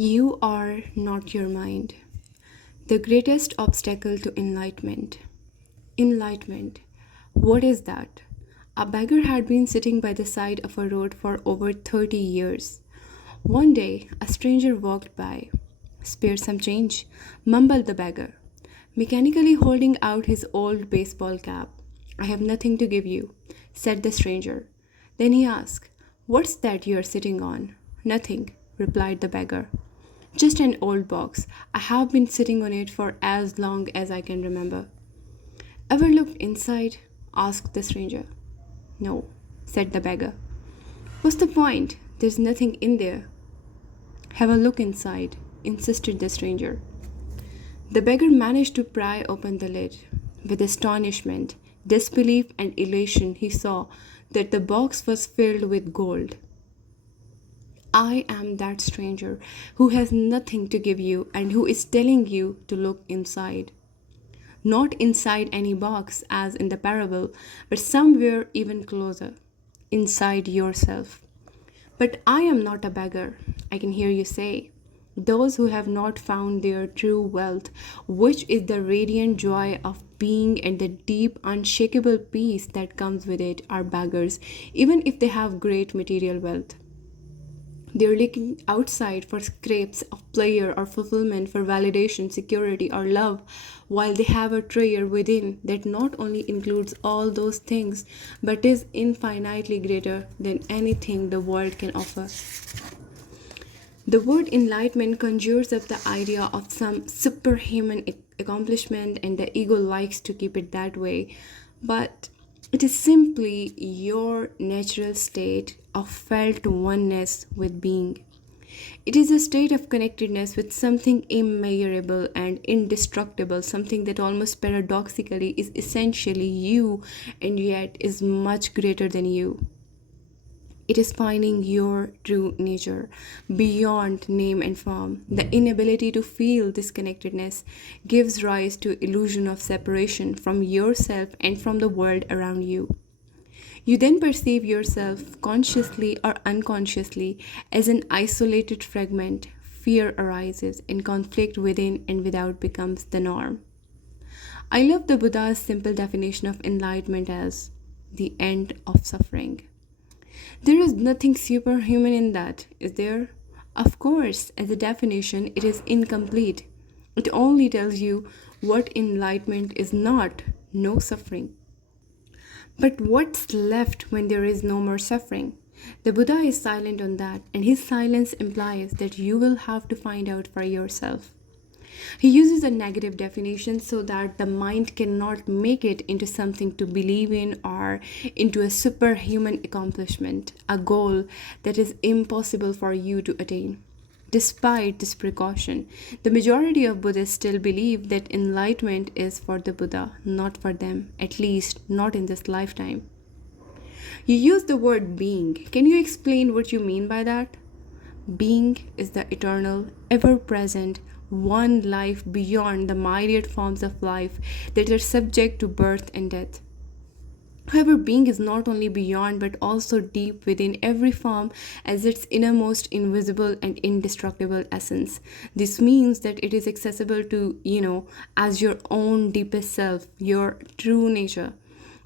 You are not your mind. The greatest obstacle to enlightenment. Enlightenment. What is that? A beggar had been sitting by the side of a road for over 30 years. One day, a stranger walked by. "Spare some change," mumbled the beggar, mechanically holding out his old baseball cap. "I have nothing to give you," said the stranger. Then he asked, "What's that you're sitting on?" "Nothing," replied the beggar. "Just an old box. I have been sitting on it for as long as I can remember." "Ever looked inside?" asked the stranger. "No," said the beggar. "What's the point? There's nothing in there." "Have a look inside," insisted the stranger. The beggar managed to pry open the lid. With astonishment, disbelief, and elation, he saw that the box was filled with gold. "I am that stranger who has nothing to give you and who is telling you to look inside. Not inside any box, as in the parable, but somewhere even closer, inside yourself. But I am not a beggar," I can hear you say. "Those who have not found their true wealth, which is the radiant joy of being and the deep, unshakable peace that comes with it, are beggars, even if they have great material wealth. They're looking outside for scraps of pleasure or fulfillment, for validation, security, or love, while they have a treasure within that not only includes all those things, but is infinitely greater than anything the world can offer." The word enlightenment conjures up the idea of some superhuman accomplishment, and the ego likes to keep it that way. But it is simply your natural state of felt oneness with being. It is a state of connectedness with something immeasurable and indestructible, something that almost paradoxically is essentially you and yet is much greater than you. It is finding your true nature beyond name and form. The inability to feel this connectedness gives rise to illusion of separation from yourself and from the world around you. You then perceive yourself consciously or unconsciously as an isolated fragment. Fear arises, and conflict within and without becomes the norm. I love the Buddha's simple definition of enlightenment as the end of suffering. There is nothing superhuman in that, is there? Of course, as a definition, it is incomplete. It only tells you what enlightenment is not: no suffering. But what's left when there is no more suffering? The Buddha is silent on that, and his silence implies that you will have to find out for yourself. He uses a negative definition so that the mind cannot make it into something to believe in or into a superhuman accomplishment, a goal that is impossible for you to attain. Despite this precaution, the majority of Buddhists still believe that enlightenment is for the Buddha, not for them, at least not in this lifetime. You use the word being. Can you explain what you mean by that? Being is the eternal, ever present, one life beyond the myriad forms of life that are subject to birth and death. However, being is not only beyond but also deep within every form as its innermost invisible and indestructible essence. This means that it is accessible to, as your own deepest self, your true nature.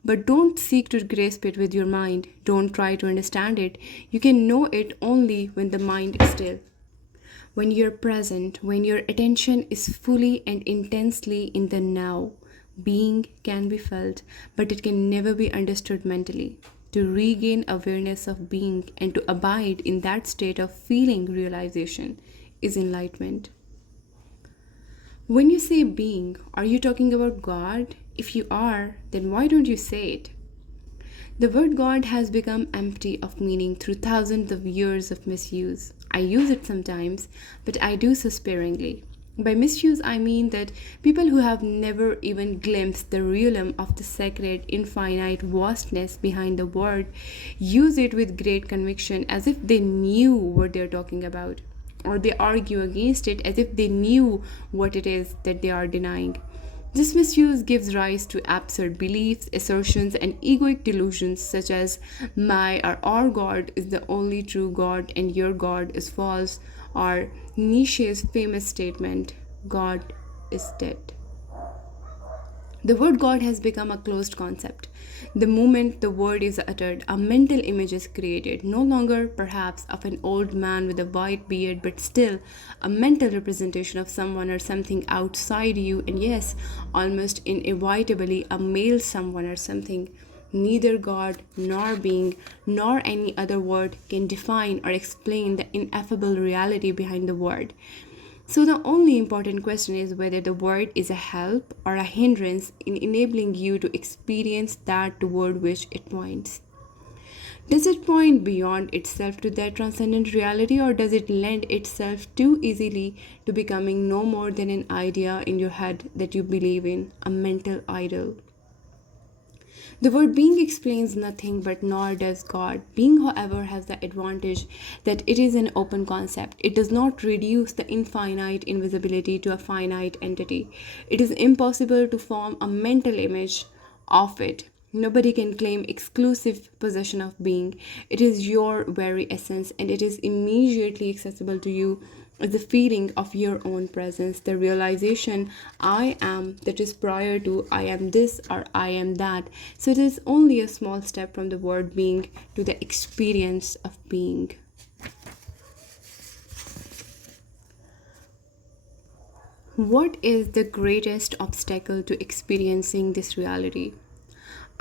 But don't seek to grasp it with your mind. Don't try to understand it. You can know it only when the mind is still. When you're present, when your attention is fully and intensely in the now. Being can be felt, but it can never be understood mentally. To regain awareness of being and to abide in that state of feeling realization is enlightenment. When you say being, are you talking about God? If you are, then why don't you say it? The word God has become empty of meaning through thousands of years of misuse. I use it sometimes, but I do so sparingly. By misuse, I mean that people who have never even glimpsed the realm of the sacred, infinite vastness behind the word use it with great conviction as if they knew what they're talking about, or they argue against it as if they knew what it is that they are denying. This misuse gives rise to absurd beliefs, assertions, and egoic delusions such as my or our God is the only true God and your God is false, or Nietzsche's famous statement, God is dead. The word God has become a closed concept. The moment the word is uttered, a mental image is created, no longer perhaps of an old man with a white beard, but still a mental representation of someone or something outside you, and yes, almost inevitably a male someone or something. Neither God nor being nor any other word can define or explain the ineffable reality behind the word. So, the only important question is whether the word is a help or a hindrance in enabling you to experience that toward which it points. Does it point beyond itself to that transcendent reality, or does it lend itself too easily to becoming no more than an idea in your head that you believe in, a mental idol? The word being explains nothing, but nor does God. Being, however, has the advantage that it is an open concept. It does not reduce the infinite invisibility to a finite entity. It is impossible to form a mental image of it. Nobody can claim exclusive possession of being. It is your very essence, and it is immediately accessible to you as the feeling of your own presence, the realization I am that is prior to I am this or I am that. So it is only a small step from the word being to the experience of being. What is the greatest obstacle to experiencing this reality?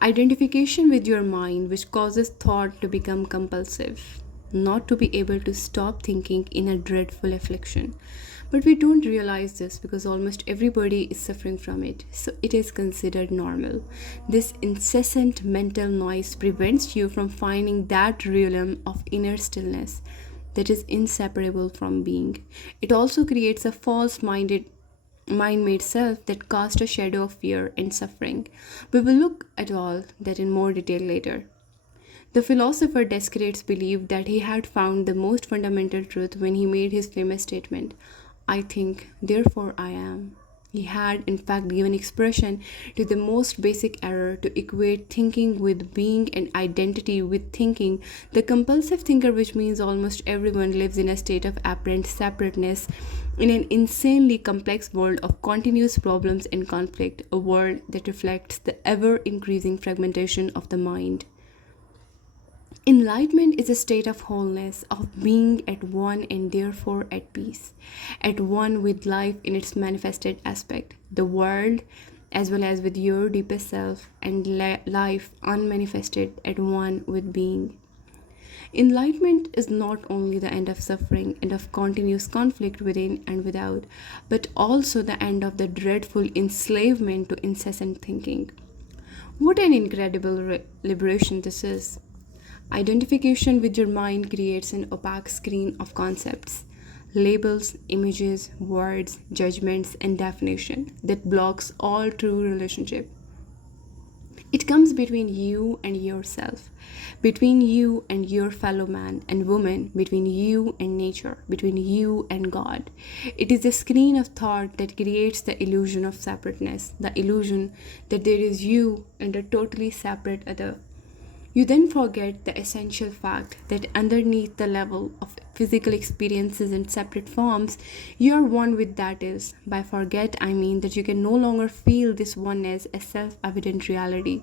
Identification with your mind, which causes thought to become compulsive, not to be able to stop thinking in a dreadful affliction. But we don't realize this because almost everybody is suffering from it, so it is considered normal. This incessant mental noise prevents you from finding that realm of inner stillness that is inseparable from being. It also creates a false minded mind made self that casts a shadow of fear and suffering. We will look at all that in more detail later. The philosopher Descartes believed that he had found the most fundamental truth when he made his famous statement, I think, therefore I am. He had, in fact, given expression to the most basic error to equate thinking with being and identity with thinking. The compulsive thinker, which means almost everyone lives in a state of apparent separateness in an insanely complex world of continuous problems and conflict, a world that reflects the ever increasing fragmentation of the mind. Enlightenment is a state of wholeness, of being at one and therefore at peace, at one with life in its manifested aspect, the world, as well as with your deepest self, and life unmanifested, at one with being. Enlightenment is not only the end of suffering and of continuous conflict within and without, but also the end of the dreadful enslavement to incessant thinking. What an incredible liberation this is! Identification with your mind creates an opaque screen of concepts, labels, images, words, judgments, and definition that blocks all true relationship. It comes between you and yourself, between you and your fellow man and woman, between you and nature, between you and God. It is the screen of thought that creates the illusion of separateness, the illusion that there is you and a totally separate other. You then forget the essential fact that underneath the level of physical experiences in separate forms, you are one with that is. By forget, I mean that you can no longer feel this oneness as self evident reality.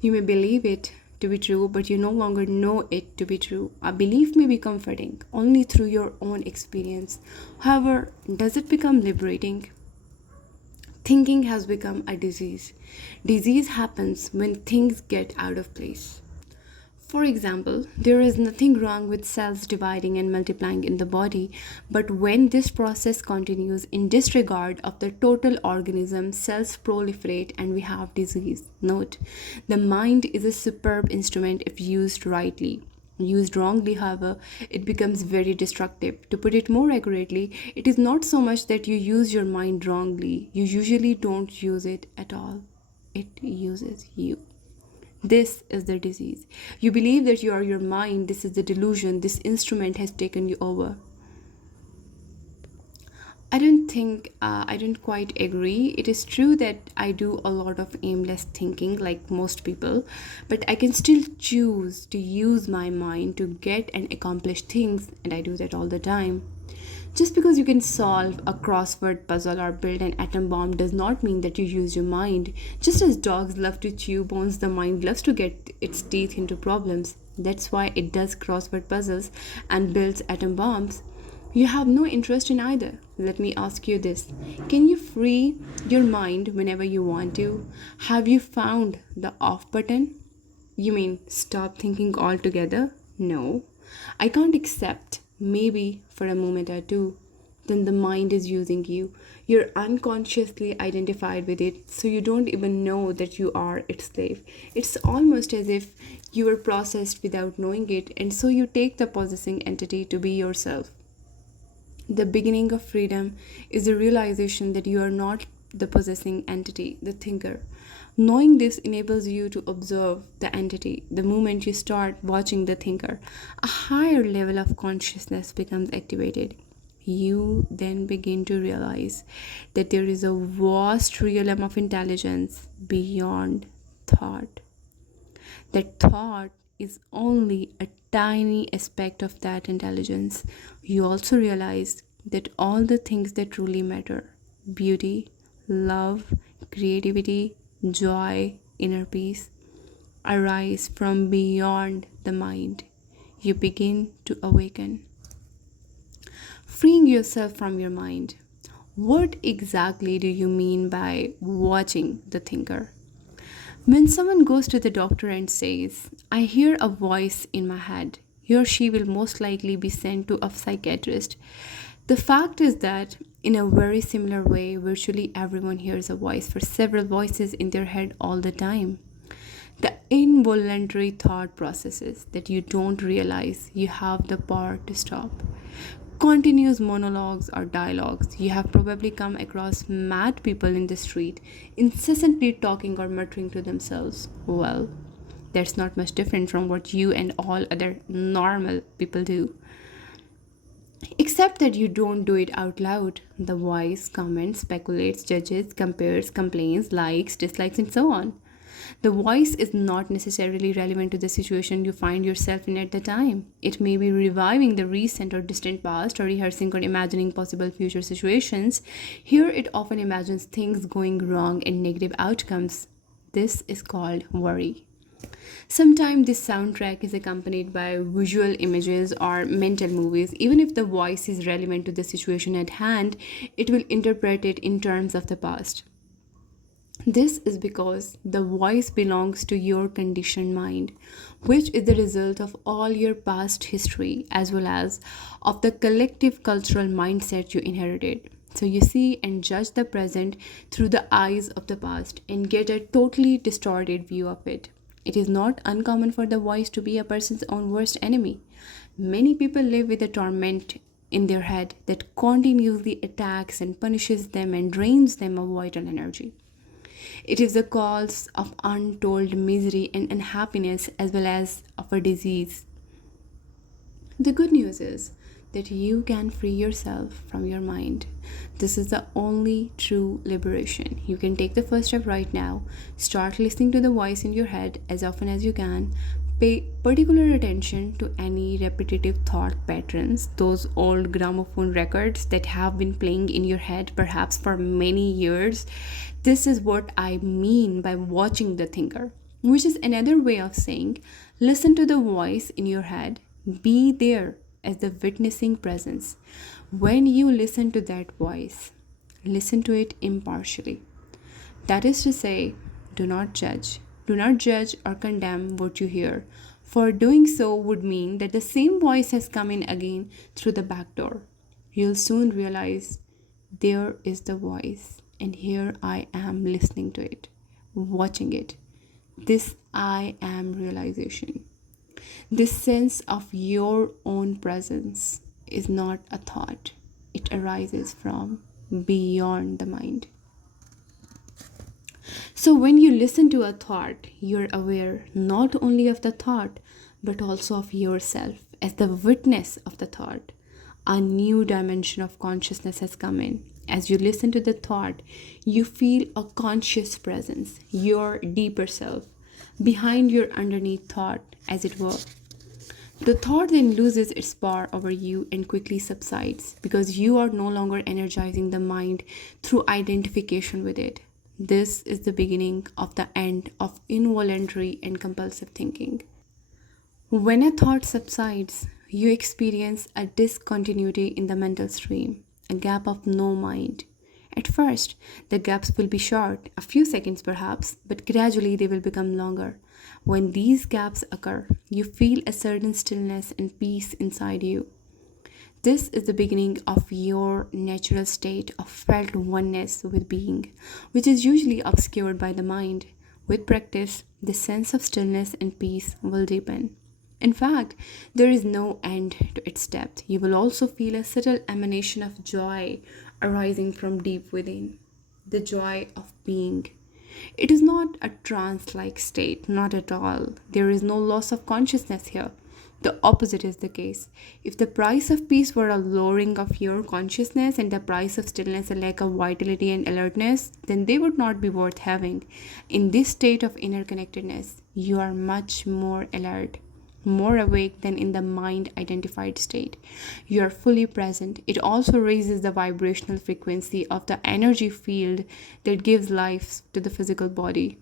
You may believe it to be true, but you no longer know it to be true. A belief may be comforting only through your own experience. However, does it become liberating? Thinking has become a disease. Disease happens when things get out of place. For example, there is nothing wrong with cells dividing and multiplying in the body, but when this process continues in disregard of the total organism, cells proliferate and we have disease. Note, the mind is a superb instrument if used rightly. Used wrongly, however, it becomes very destructive. To put it more accurately, it is not so much that you use your mind wrongly. You usually don't use it at all. It uses you. This is the disease. You believe that you are your mind. This is the delusion. This instrument has taken you over. I don't quite agree. It is true that I do a lot of aimless thinking like most people, but I can still choose to use my mind to get and accomplish things, and I do that all the time. Just because you can solve a crossword puzzle or build an atom bomb does not mean that you use your mind. Just as dogs love to chew bones, the mind loves to get its teeth into problems. That's why it does crossword puzzles and builds atom bombs. You have no interest in either. Let me ask you this. Can you free your mind whenever you want to? Have you found the off button? You mean stop thinking altogether? No. I can't accept, maybe for a moment or two. Then the mind is using you. You're unconsciously identified with it, so you don't even know that you are its slave. It's almost as if you were processed without knowing it, and so you take the possessing entity to be yourself. The beginning of freedom is the realization that you are not the possessing entity, the thinker. Knowing this enables you to observe the entity. The moment you start watching the thinker, a higher level of consciousness becomes activated. You then begin to realize that there is a vast realm of intelligence beyond thought. That thought is only a tiny aspect of that intelligence. You also realize that all the things that truly matter, beauty, love, creativity, joy, inner peace, arise from beyond the mind. You begin to awaken, freeing yourself from your mind. What exactly do you mean by watching the thinker? When someone goes to the doctor and says, I hear a voice in my head, he or she will most likely be sent to a psychiatrist. The fact is that, in a very similar way, virtually everyone hears a voice for several voices in their head all the time. The involuntary thought processes that you don't realize you have the power to stop. Continuous monologues or dialogues. You have probably come across mad people in the street, incessantly talking or muttering to themselves. Well, that's not much different from what you and all other normal people do. Except that you don't do it out loud. The voice comments, speculates, judges, compares, complains, likes, dislikes, and so on. The voice is not necessarily relevant to the situation you find yourself in at the time. It may be reviving the recent or distant past or rehearsing or imagining possible future situations. Here, it often imagines things going wrong and negative outcomes. This is called worry. Sometimes this soundtrack is accompanied by visual images or mental movies. Even if the voice is relevant to the situation at hand, it will interpret it in terms of the past. This is because the voice belongs to your conditioned mind, which is the result of all your past history as well as of the collective cultural mindset you inherited. So you see and judge the present through the eyes of the past and get a totally distorted view of it. It is not uncommon for the voice to be a person's own worst enemy. Many people live with a torment in their head that continuously attacks and punishes them and drains them of vital energy. It is the cause of untold misery and unhappiness as well as of a disease. The good news is that you can free yourself from your mind. This is the only true liberation. You can take the first step right now. Start listening to the voice in your head as often as you can. Pay particular attention to any repetitive thought patterns, those old gramophone records that have been playing in your head perhaps for many years. This is what I mean by watching the thinker, which is another way of saying listen to the voice in your head, be there as the witnessing presence. When you listen to that voice, listen to it impartially. That is to say, do not judge. Do not judge or condemn what you hear, for doing so would mean that the same voice has come in again through the back door. You'll soon realize there is the voice, and here I am listening to it, watching it. This I am realization. This sense of your own presence is not a thought, it arises from beyond the mind. So, when you listen to a thought, you're aware not only of the thought but also of yourself as the witness of the thought. a new dimension of consciousness has come in. As you listen to the thought, you feel a conscious presence, your deeper self, behind your underneath thought, as it were. The thought then loses its power over you and quickly subsides because you are no longer energizing the mind through identification with it. This is the beginning of the end of involuntary and compulsive thinking. When a thought subsides, you experience a discontinuity in the mental stream, a gap of no mind. At first, the gaps will be short, a few seconds perhaps, but gradually they will become longer. When these gaps occur, you feel a certain stillness and peace inside you. This is the beginning of your natural state of felt oneness with being, which is usually obscured by the mind. With practice, the sense of stillness and peace will deepen. In fact, there is no end to its depth. You will also feel a subtle emanation of joy arising from deep within, the joy of being. It is not a trance like state, not at all. There is no loss of consciousness here. The opposite is the case. If the price of peace were a lowering of your consciousness and the price of stillness a lack of vitality and alertness, then they would not be worth having. In this state of interconnectedness, you are much more alert, more awake than in the mind identified state. You are fully present. It also raises the vibrational frequency of the energy field that gives life to the physical body.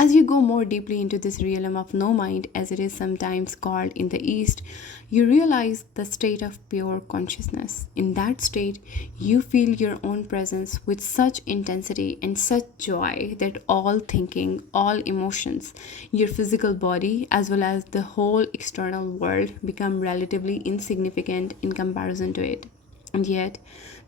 As you go more deeply into this realm of no mind, as it is sometimes called in the East, you realize the state of pure consciousness. In that state, you feel your own presence with such intensity and such joy that all thinking, all emotions, your physical body, as well as the whole external world become relatively insignificant in comparison to it. And yet,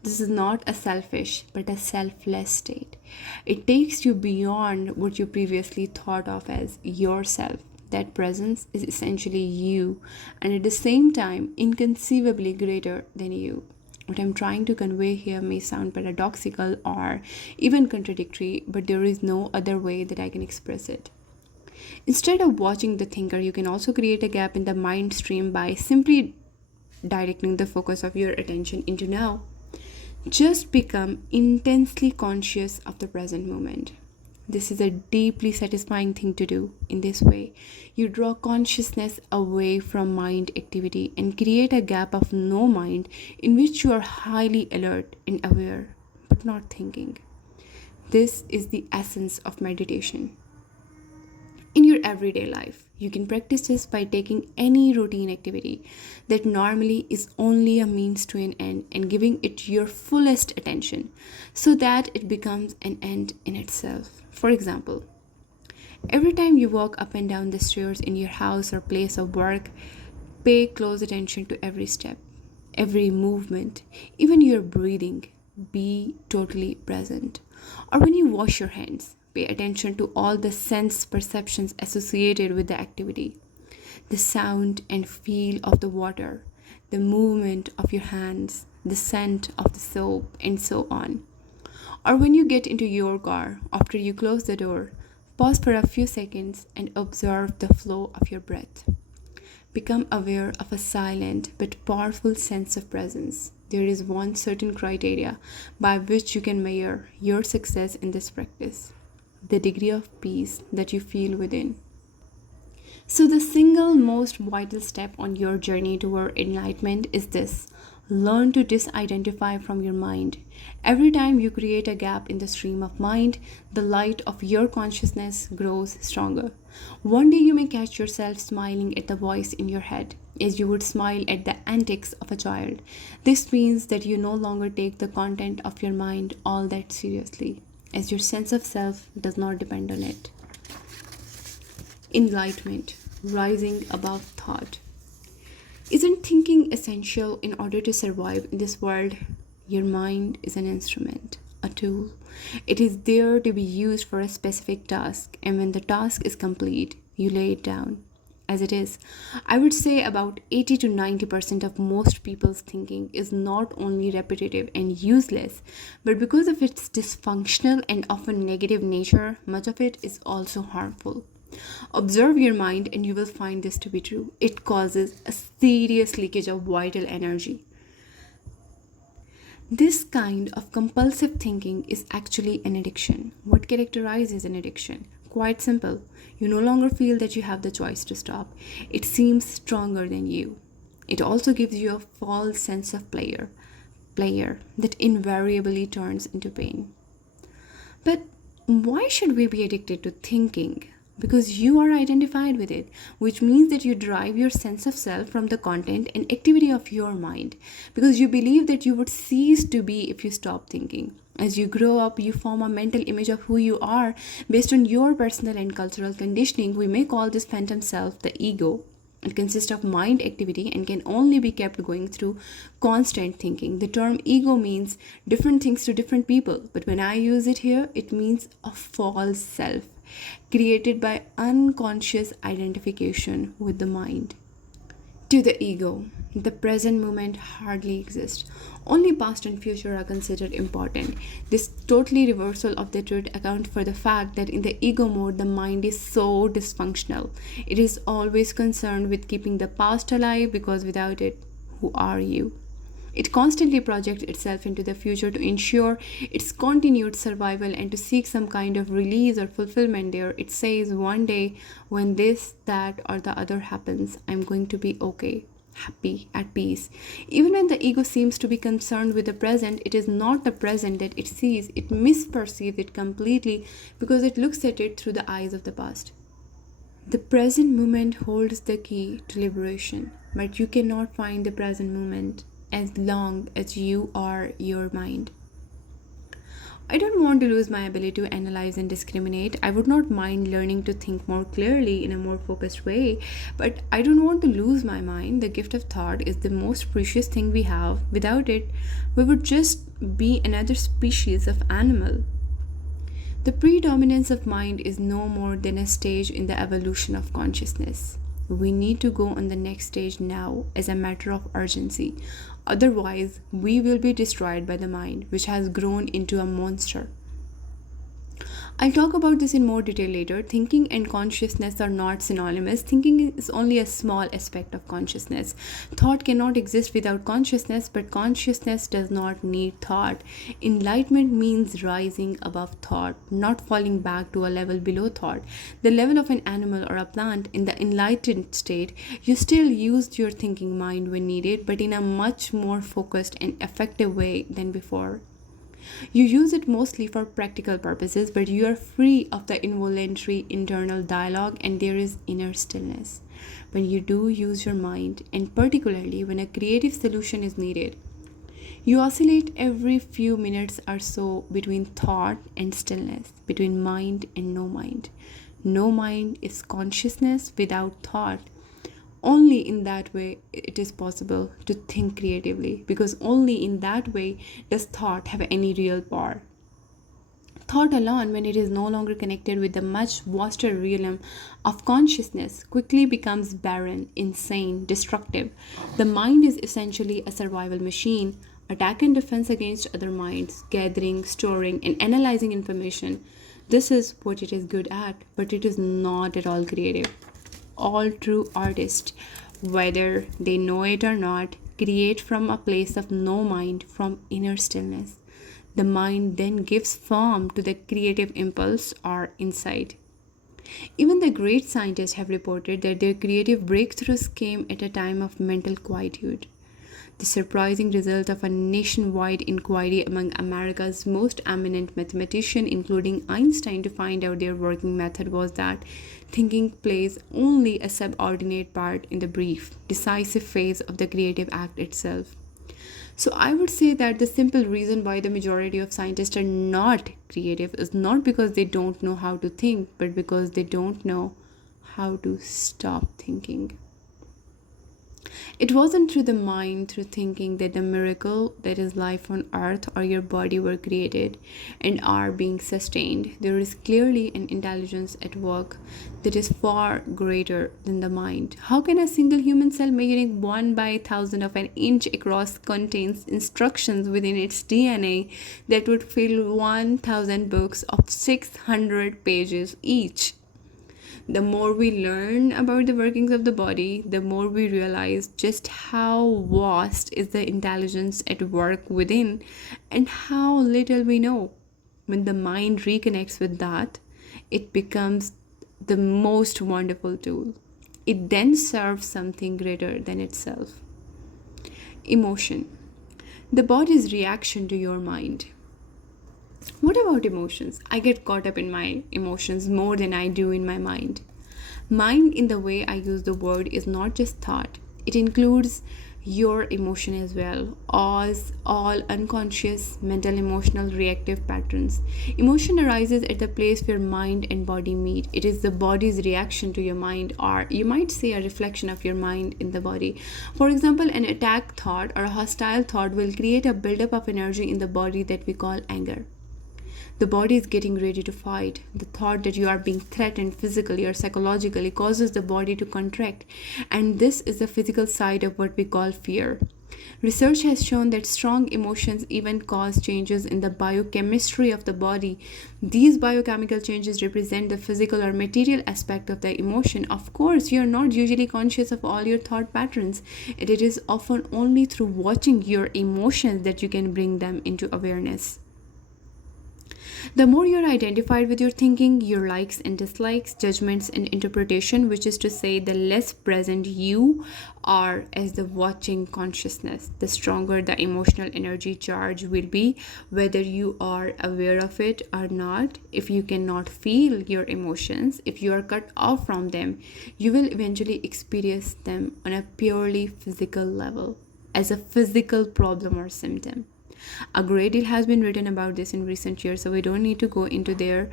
this is not a selfish but a selfless state. It takes you beyond what you previously thought of as yourself. That presence is essentially you, and at the same time, inconceivably greater than you. What I'm trying to convey here may sound paradoxical or even contradictory, but there is no other way that I can express it. Instead of watching the thinker, you can also create a gap in the mind stream by simply directing the focus of your attention into now. Just become intensely conscious of the present moment. This is a deeply satisfying thing to do. In this way, you draw consciousness away from mind activity and create a gap of no mind in which you are highly alert and aware, but not thinking. This is the essence of meditation. In your everyday life, you can practice this by taking any routine activity that normally is only a means to an end and giving it your fullest attention so that it becomes an end in itself. For example, every time you walk up and down the stairs in your house or place of work, pay close attention to every step, every movement, even your breathing. Be totally present. Or when you wash your hands, pay attention to all the sense perceptions associated with the activity, the sound and feel of the water, the movement of your hands, the scent of the soap, and so on. Or when you get into your car, after you close the door, pause for a few seconds and observe the flow of your breath. Become aware of a silent but powerful sense of presence. There is one certain criteria by which you can measure your success in this practice: the degree of peace that you feel within. So, the single most vital step on your journey toward enlightenment is this: learn to disidentify from your mind. Every time you create a gap in the stream of mind, the light of your consciousness grows stronger. One day you may catch yourself smiling at the voice in your head, as you would smile at the antics of a child. This means that you no longer take the content of your mind all that seriously, as your sense of self does not depend on it. Enlightenment, rising above thought. Isn't thinking essential in order to survive in this world? Your mind is an instrument, a tool. It is there to be used for a specific task, and when the task is complete, you lay it down. As it is, I would say about 80 to 90% of most people's thinking is not only repetitive and useless, but because of its dysfunctional and often negative nature, much of it is also harmful. Observe your mind and you will find this to be true. It causes a serious leakage of vital energy. This kind of compulsive thinking is actually an addiction. What characterizes an addiction? Quite simple. You no longer feel that you have the choice to stop. It seems stronger than you. It also gives you a false sense of player that invariably turns into pain. But why should we be addicted to thinking? Because you are identified with it, which means that you derive your sense of self from the content and activity of your mind, because you believe that you would cease to be if you stop thinking. As you grow up, you form a mental image of who you are based on your personal and cultural conditioning. We may call this phantom self the ego. It consists of mind activity and can only be kept going through constant thinking. The term ego means different things to different people, but when I use it here, it means a false self created by unconscious identification with the mind. To the ego, the present moment hardly exists. Only past and future are considered important. This totally reversal of the truth accounts for the fact that in the ego mode, the mind is so dysfunctional. It is always concerned with keeping the past alive because without it, who are you? It constantly projects itself into the future to ensure its continued survival and to seek some kind of release or fulfillment there. It says, one day, when this, that, or the other happens, I'm going to be okay, happy, at peace. Even when the ego seems to be concerned with the present, it is not the present that it sees. It misperceives it completely because it looks at it through the eyes of the past. The present moment holds the key to liberation, but you cannot find the present moment as long as you are your mind. I don't want to lose my ability to analyze and discriminate. I would not mind learning to think more clearly in a more focused way, but I don't want to lose my mind. The gift of thought is the most precious thing we have. Without it, we would just be another species of animal. The predominance of mind is no more than a stage in the evolution of consciousness. We need to go on the next stage now as a matter of urgency. Otherwise, we will be destroyed by the mind, which has grown into a monster. I'll talk about this in more detail later. Thinking and consciousness are not synonymous. Thinking is only a small aspect of consciousness. Thought cannot exist without consciousness, but consciousness does not need thought. Enlightenment means rising above thought, not falling back to a level below thought. The level of an animal or a plant. In the enlightened state, you still use your thinking mind when needed, but in a much more focused and effective way than before. You use it mostly for practical purposes, but you are free of the involuntary internal dialogue and there is inner stillness. When you do use your mind, and particularly when a creative solution is needed, you oscillate every few minutes or so between thought and stillness, between mind and no mind. No mind is consciousness without thought. Only in that way it is possible to think creatively, because only in that way does thought have any real power. Thought alone, when it is no longer connected with the much vaster realm of consciousness, quickly becomes barren, insane, destructive. The mind is essentially a survival machine, attack and defense against other minds, gathering, storing, and analyzing information. This is what it is good at, but it is not at all creative. All true artists, whether they know it or not, create from a place of no mind, from inner stillness. The mind then gives form to the creative impulse or insight. Even the great scientists have reported that their creative breakthroughs came at a time of mental quietude. The surprising result of a nationwide inquiry among America's most eminent mathematicians, including Einstein, to find out their working method was that thinking plays only a subordinate part in the brief, decisive phase of the creative act itself. So I would say that the simple reason why the majority of scientists are not creative is not because they don't know how to think, but because they don't know how to stop thinking. It wasn't through the mind, through thinking, that the miracle that is life on earth or your body were created and are being sustained. There is clearly an intelligence at work that is far greater than the mind. How can a single human cell measuring 1 by 1,000 of an inch across contains instructions within its DNA that would fill 1,000 books of 600 pages each? The more we learn about the workings of the body, the more we realize just how vast is the intelligence at work within and how little we know. When the mind reconnects with that, it becomes the most wonderful tool. It then serves something greater than itself. Emotion. The body's reaction to your mind. What about emotions? I get caught up in my emotions more than I do in my mind. Mind, in the way I use the word, is not just thought, it includes your emotion as well, all unconscious mental emotional reactive patterns. Emotion arises at the place where mind and body meet. It is the body's reaction to your mind, or you might say a reflection of your mind in the body. For example, an attack thought or a hostile thought will create a buildup of energy in the body that we call anger. The body is getting ready to fight. The thought that you are being threatened physically or psychologically causes the body to contract. And this is the physical side of what we call fear. Research has shown that strong emotions even cause changes in the biochemistry of the body. These biochemical changes represent the physical or material aspect of the emotion. Of course, you are not usually conscious of all your thought patterns, and it is often only through watching your emotions that you can bring them into awareness. The more you're identified with your thinking, your likes and dislikes, judgments and interpretation, which is to say, the less present you are as the watching consciousness, the stronger the emotional energy charge will be, whether you are aware of it or not. If you cannot feel your emotions, if you are cut off from them, you will eventually experience them on a purely physical level, as a physical problem or symptom. A great deal has been written about this in recent years, so we don't need to go into there.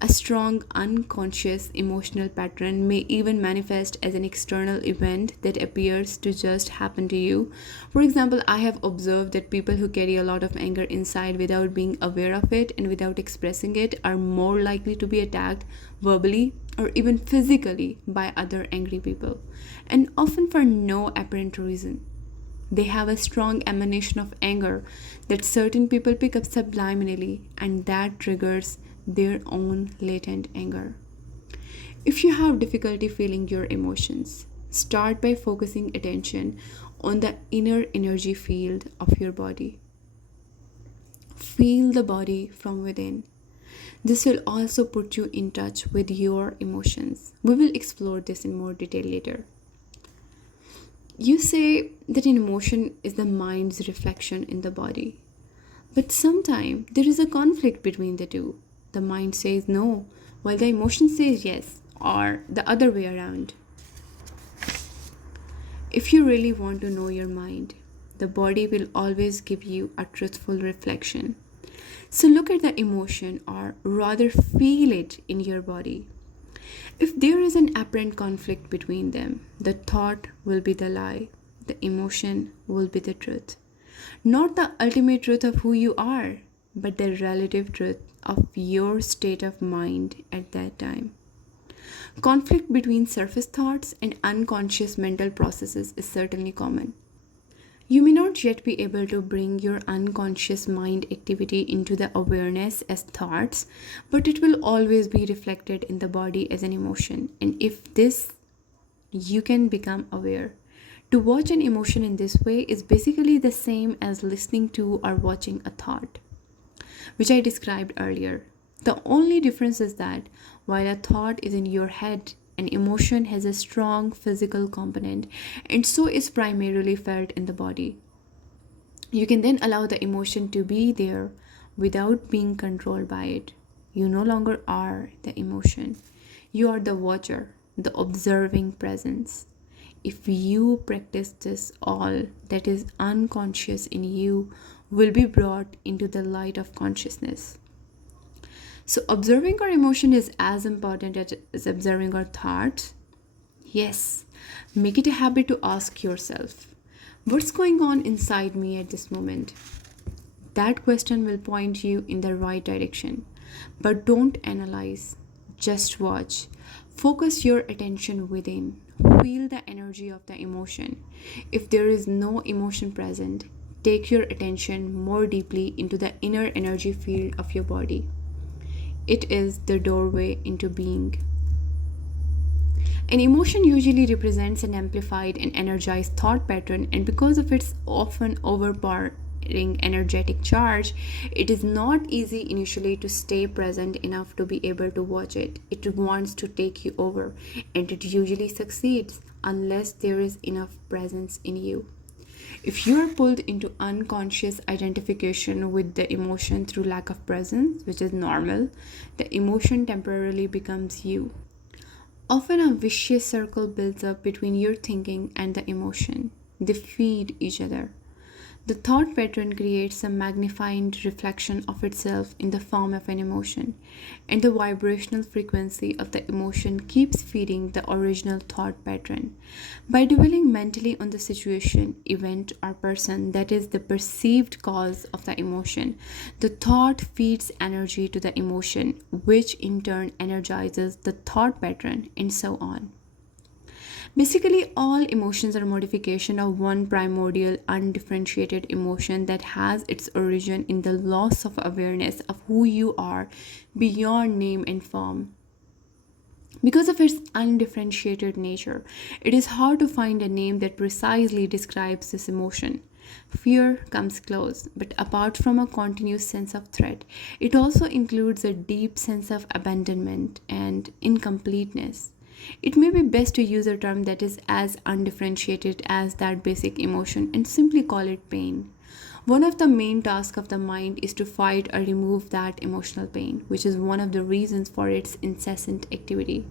A strong unconscious emotional pattern may even manifest as an external event that appears to just happen to you. For example, I have observed that people who carry a lot of anger inside without being aware of it and without expressing it are more likely to be attacked verbally or even physically by other angry people, and often for no apparent reason. They have a strong emanation of anger that certain people pick up subliminally, and that triggers their own latent anger. If you have difficulty feeling your emotions, start by focusing attention on the inner energy field of your body. Feel the body from within. This will also put you in touch with your emotions. We will explore this in more detail later. You say that an emotion is the mind's reflection in the body. But sometimes there is a conflict between the two. The mind says no, while the emotion says yes, or the other way around. If you really want to know your mind, the body will always give you a truthful reflection. So look at the emotion, or rather feel it in your body. If there is an apparent conflict between them, the thought will be the lie, the emotion will be the truth. Not the ultimate truth of who you are, but the relative truth of your state of mind at that time. Conflict between surface thoughts and unconscious mental processes is certainly common. You may not yet be able to bring your unconscious mind activity into the awareness as thoughts, but it will always be reflected in the body as an emotion. And if this, you can become aware. To watch an emotion in this way is basically the same as listening to or watching a thought, which I described earlier. The only difference is that while a thought is in your head, an emotion has a strong physical component and so is primarily felt in the body. You can then allow the emotion to be there without being controlled by it. You no longer are the emotion. You are the watcher, the observing presence. If you practice this, all that is unconscious in you will be brought into the light of consciousness. So observing our emotion is as important as observing our thoughts. Yes, make it a habit to ask yourself, what's going on inside me at this moment? That question will point you in the right direction. But don't analyze, just watch. Focus your attention within. Feel the energy of the emotion. If there is no emotion present, take your attention more deeply into the inner energy field of your body. It is the doorway into being. An emotion usually represents an amplified and energized thought pattern, and because of its often overpowering energetic charge, it is not easy initially to stay present enough to be able to watch it. It wants to take you over, and it usually succeeds unless there is enough presence in you. If you are pulled into unconscious identification with the emotion through lack of presence, which is normal, the emotion temporarily becomes you. Often a vicious circle builds up between your thinking and the emotion. They feed each other. The thought pattern creates a magnifying reflection of itself in the form of an emotion, and the vibrational frequency of the emotion keeps feeding the original thought pattern. By dwelling mentally on the situation, event, or person that is the perceived cause of the emotion, the thought feeds energy to the emotion, which in turn energizes the thought pattern, and so on. Basically, all emotions are modification of one primordial, undifferentiated emotion that has its origin in the loss of awareness of who you are beyond name and form. Because of its undifferentiated nature, it is hard to find a name that precisely describes this emotion. Fear comes close, but apart from a continuous sense of threat, it also includes a deep sense of abandonment and incompleteness. It may be best to use a term that is as undifferentiated as that basic emotion and simply call it pain. One of the main tasks of the mind is to fight or remove that emotional pain, which is one of the reasons for its incessant activity.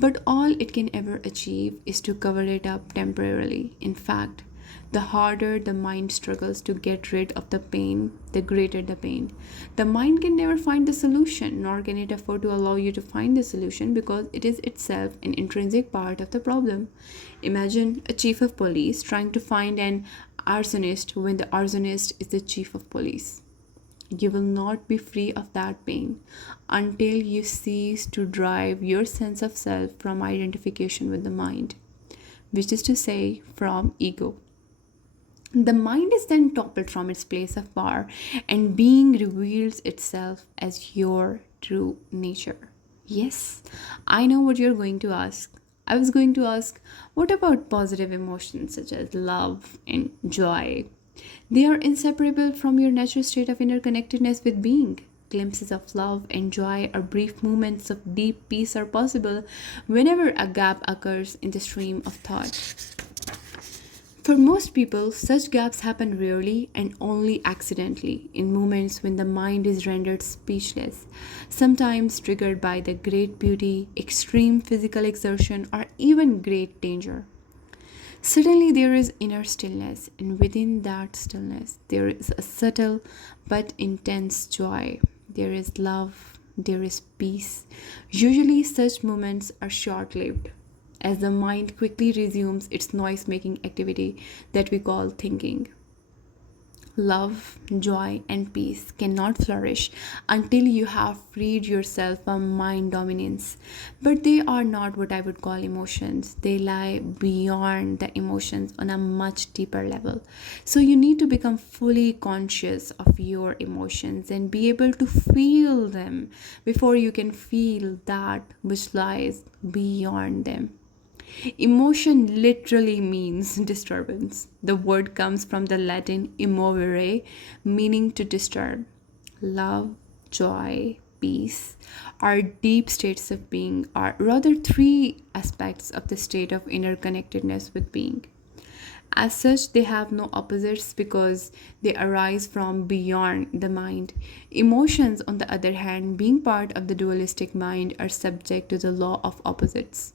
But all it can ever achieve is to cover it up temporarily. In fact, the harder the mind struggles to get rid of the pain, the greater the pain. The mind can never find the solution, nor can it afford to allow you to find the solution because it is itself an intrinsic part of the problem. Imagine a chief of police trying to find an arsonist when the arsonist is the chief of police. You will not be free of that pain until you cease to drive your sense of self from identification with the mind, which is to say, from ego. The mind is then toppled from its place of power, and being reveals itself as your true nature. Yes, I know what you're going to ask. I was going to ask, what about positive emotions such as love and joy? They are inseparable from your natural state of interconnectedness with being. Glimpses of love and joy or brief moments of deep peace are possible whenever a gap occurs in the stream of thought. For most people, such gaps happen rarely and only accidentally, in moments when the mind is rendered speechless, sometimes triggered by the great beauty, extreme physical exertion, or even great danger. Suddenly, there is inner stillness, and within that stillness, there is a subtle but intense joy. There is love, there is peace. Usually, such moments are short lived, as the mind quickly resumes its noise making activity that we call thinking. Love, joy, and peace cannot flourish until you have freed yourself from mind dominance. But they are not what I would call emotions. They lie beyond the emotions on a much deeper level. So you need to become fully conscious of your emotions and be able to feel them before you can feel that which lies beyond them. Emotion literally means disturbance. The word comes from the Latin immovere, meaning to disturb. Love, joy, peace are deep states of being, are rather three aspects of the state of interconnectedness with being. As such, they have no opposites because they arise from beyond the mind. Emotions, on the other hand, being part of the dualistic mind, are subject to the law of opposites.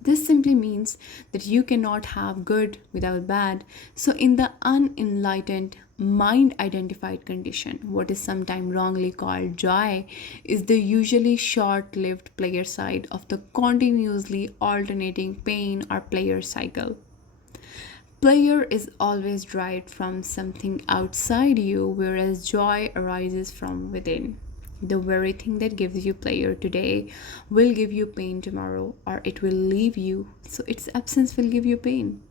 This simply means that you cannot have good without bad. So, in the unenlightened, mind identified condition, what is sometimes wrongly called joy, is the usually short lived player side of the continuously alternating pain or player cycle. Pleasure is always derived from something outside you, whereas joy arises from within. The very thing that gives you pleasure today will give you pain tomorrow, or it will leave you, so its absence will give you pain.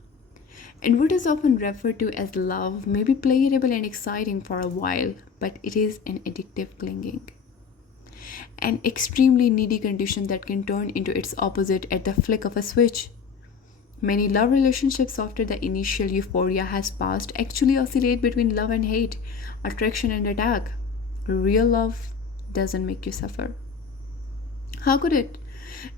And what is often referred to as love may be pleasurable and exciting for a while, but it is an addictive clinging. an extremely needy condition that can turn into its opposite at the flick of a switch. Many love relationships after the initial euphoria has passed actually oscillate between love and hate, attraction and attack. Real love doesn't make you suffer. How could it?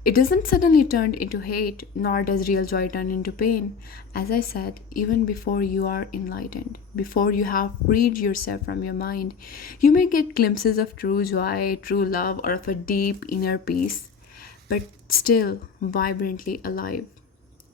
It doesn't suddenly turn into hate, nor does real joy turn into pain. As I said, even before you are enlightened, before you have freed yourself from your mind, you may get glimpses of true joy, true love, or of a deep inner peace, but still vibrantly alive.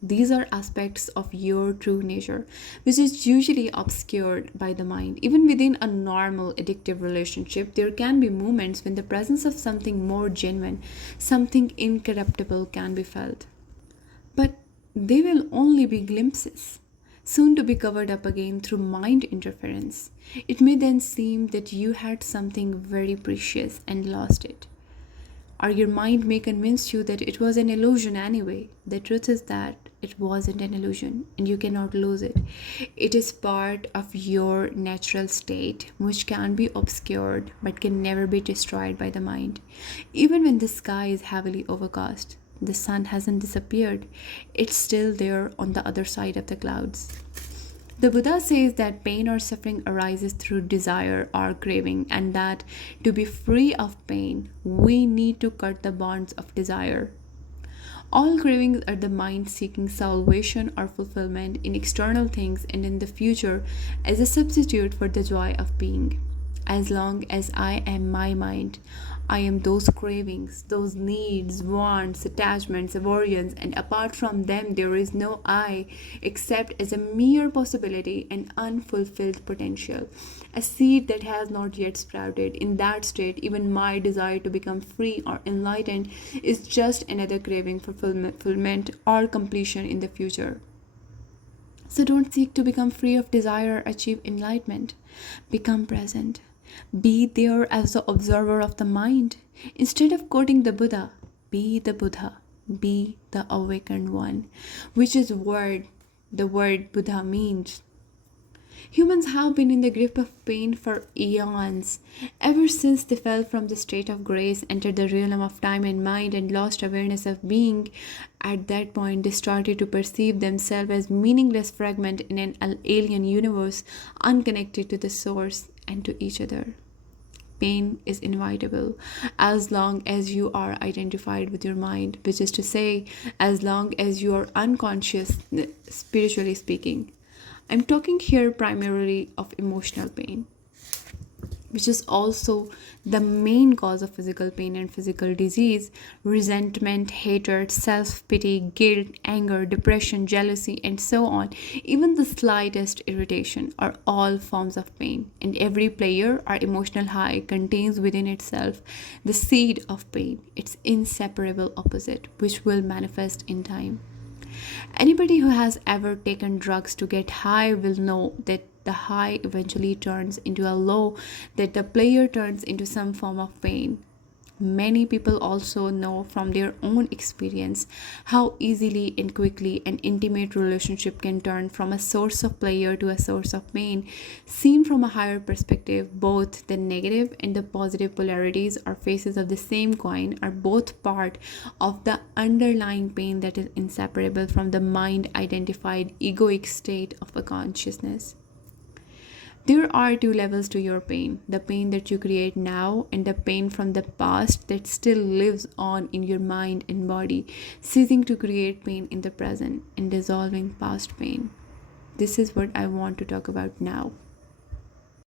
These are aspects of your true nature, which is usually obscured by the mind. Even within a normal addictive relationship, there can be moments when the presence of something more genuine, something incorruptible, can be felt. But they will only be glimpses, soon to be covered up again through mind interference. It may then seem that you had something very precious and lost it. Or your mind may convince you that it was an illusion anyway. The truth is that it wasn't an illusion and you cannot lose it. It is part of your natural state, which can be obscured but can never be destroyed by the mind. Even when the sky is heavily overcast, the sun hasn't disappeared, it's still there on the other side of the clouds. The Buddha says that pain or suffering arises through desire or craving, and that to be free of pain, we need to cut the bonds of desire. All cravings are the mind seeking salvation or fulfillment in external things and in the future as a substitute for the joy of being. As long as I am my mind, I am those cravings, those needs, wants, attachments, aversions, and apart from them, there is no I except as a mere possibility and unfulfilled potential, a seed that has not yet sprouted. In that state, even my desire to become free or enlightened is just another craving for fulfillment or completion in the future. So don't seek to become free of desire or achieve enlightenment. Become present. Be there as the observer of the mind. Instead of quoting the Buddha, be the Buddha. Be the awakened one, which is word the word Buddha means. Humans have been in the grip of pain for eons, ever since they fell from the state of grace, entered the realm of time and mind, and lost awareness of being. At that point, they started to perceive themselves as meaningless fragment in an alien universe, unconnected to the source and to each other. Pain is inevitable as long as you are identified with your mind, which is to say, as long as you are unconscious, spiritually speaking. I'm talking here primarily of emotional pain, which is also the main cause of physical pain and physical disease. Resentment, hatred, self-pity, guilt, anger, depression, jealousy, and so on. Even the slightest irritation are all forms of pain, and every player or emotional high contains within itself the seed of pain, its inseparable opposite, which will manifest in time. Anybody who has ever taken drugs to get high will know that the high eventually turns into a low, that the player turns into some form of pain. Many people also know from their own experience how easily and quickly an intimate relationship can turn from a source of pleasure to a source of pain. Seen from a higher perspective, both the negative and the positive polarities or faces of the same coin are both part of the underlying pain that is inseparable from the mind-identified egoic state of a consciousness. There are two levels to your pain: the pain that you create now, and the pain from the past that still lives on in your mind and body, ceasing to create pain in the present and dissolving past pain. This is what I want to talk about now.